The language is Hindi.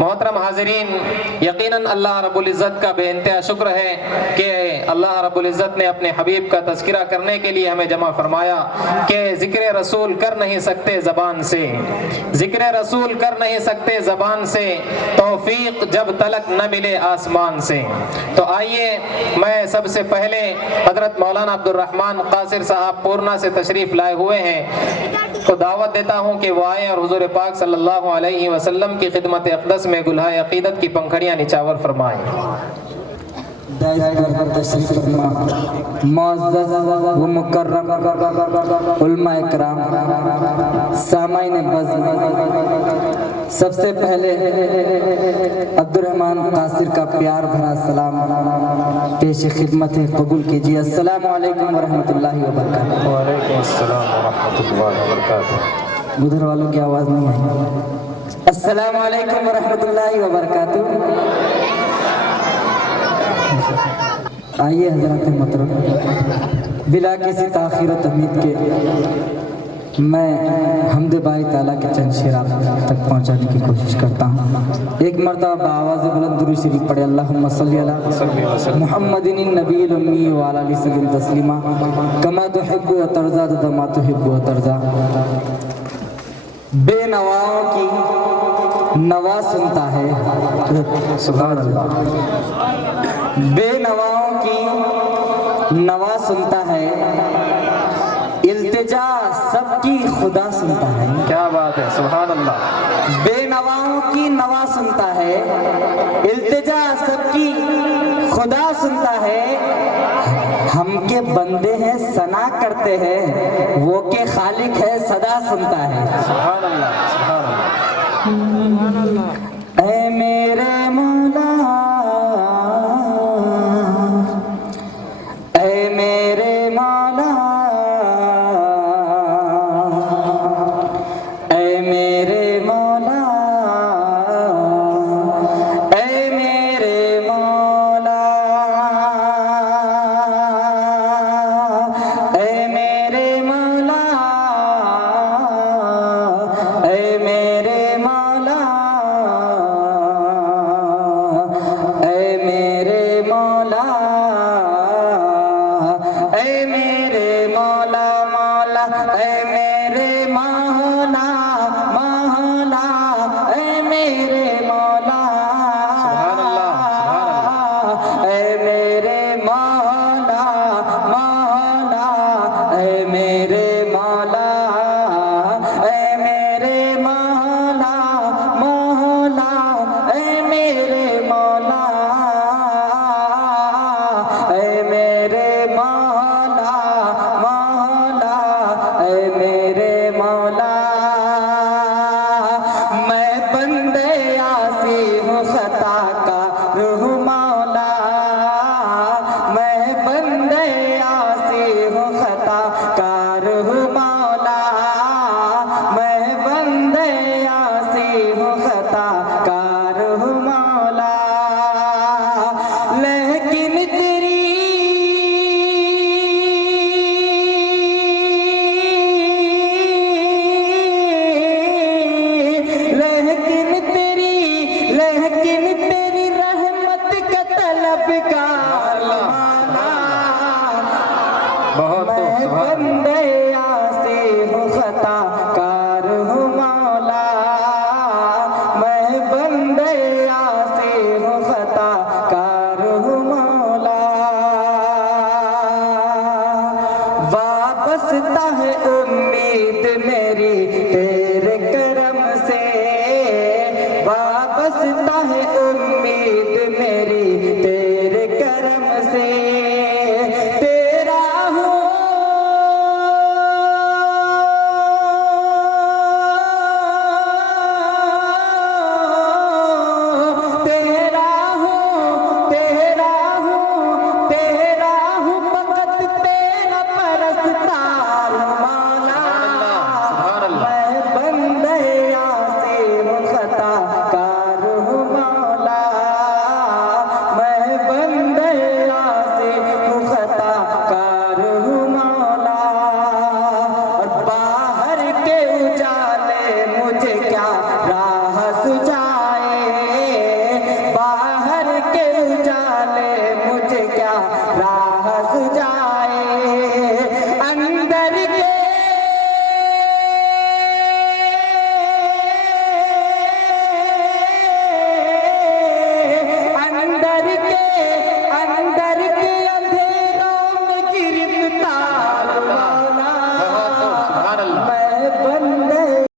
मोहतरम हाज़रीन, यकीनन अल्लाह रब्बुल इज़्ज़त का बेइंतहा शुक्र है कि अल्लाह रब्बुल इज़्ज़त ने अपने हबीब का तज़किरा करने के लिए हमें जमा फरमाया कि ज़िक्र रसूल कर नहीं सकते ज़बान से, ज़िक्र रसूल कर नहीं सकते ज़बान से, तौफ़ीक़ जब तलक न मिले आसमान से। तो आइए मैं सबसे पहले हज़रत मौलाना अब्दुर्रहमान क़ासिर साहब पूर्णा से तशरीफ़ लाए हुए हैं को दावत देता हूँ कि वो आए और हुज़ूर पाक सल्लल्लाहु अलैहि वसल्लम की खिदमत अक़दस में गुल्हाए अक़ीदत की पंखड़ियाँ निछावर फरमाएँ। तशरीफ़ फरमा मुअज़्ज़ज़ व मुकर्रम उलमा इकराम, सामाईन बज़्म, सबसे पहले अब्दुर्रहमान क़ासिर का प्यार भरा सलाम पेश खिदमत कबूल कीजिए। अस्सलामु अलैकुम व रहमतुल्लाहि व बरकातुहू। वालेकुम अस्सलाम व रहमतुल्लाहि व बरकातुहू। उधर वालों की आवाज़ नहीं आई। अस्सलामु अलैकुम व रहमतुल्लाहि व बरकातुहू। आइए हज़रात मोहतरम, बिला किसी ताख़ीर व तमीद के मैं हम्द बारी ताला के चंद शेर आप तक पहुँचाने की कोशिश करता हूँ। एक मरतबा बाआवाज़ बुलंद दुरूद शरीफ पढ़े, अल्लाहुम्मा सल्ली अला मुहम्मदिन नबील उम्मी व अला आलिहि सल्लिम तस्लीमा कमा तुहिब्बु व तर्ज़ा मा तुहिब्बु व तर्ज़ा। बेनवाओं की नवा सुनता है, सुभान अल्लाह। बेनवाओं की नवा सुनता है, इल्तिजा सबकी खुदा सुनता है। क्या बात है, सुभान अल्लाह। बेनवाओं की नवा सुनता है, इल्तिजा सबकी खुदा सुनता है। हम के बंदे हैं सना करते हैं, वो के खालिक है सदा सुनता है। सुभान अल्लाह, सुभान अल्लाह। ऐ मेरे मौला, ऐ मेरे मौला, ऐ मेरे मौला, ऐ मेरे मौला, ऐ मेरे मौला, ऐ मेरे मौला, ऐ मेरे मौला, ऐ मेरे मौला, मौला, ऐ मेरे मौला, मौला, ऐ मेरे मौला, सुभान अल्लाह, ऐ मेरे मौला, मौला, ऐ मेरे मौला, ऐ मेरे मौला, मौला, ऐ मेरे मौला, ऐ मेरे मौला, मौला, ऐ मेरे मौला। मैं बंदे आसी हूँ खता का रूह मौला, मैं बंदे आसी हूँ खता का रूह मौला, मैं बंदे आसी हूँ खता का रूह मौला। लेकिन तेरी लेकिन तेरी रहमत का तलबगार मौला। बहुत मैं सुभान अल्लाह। बंदे आसी हूँ खता कार हूँ मौला, मैं बंदे आसी हूँ खता कार हूँ मौला। वापस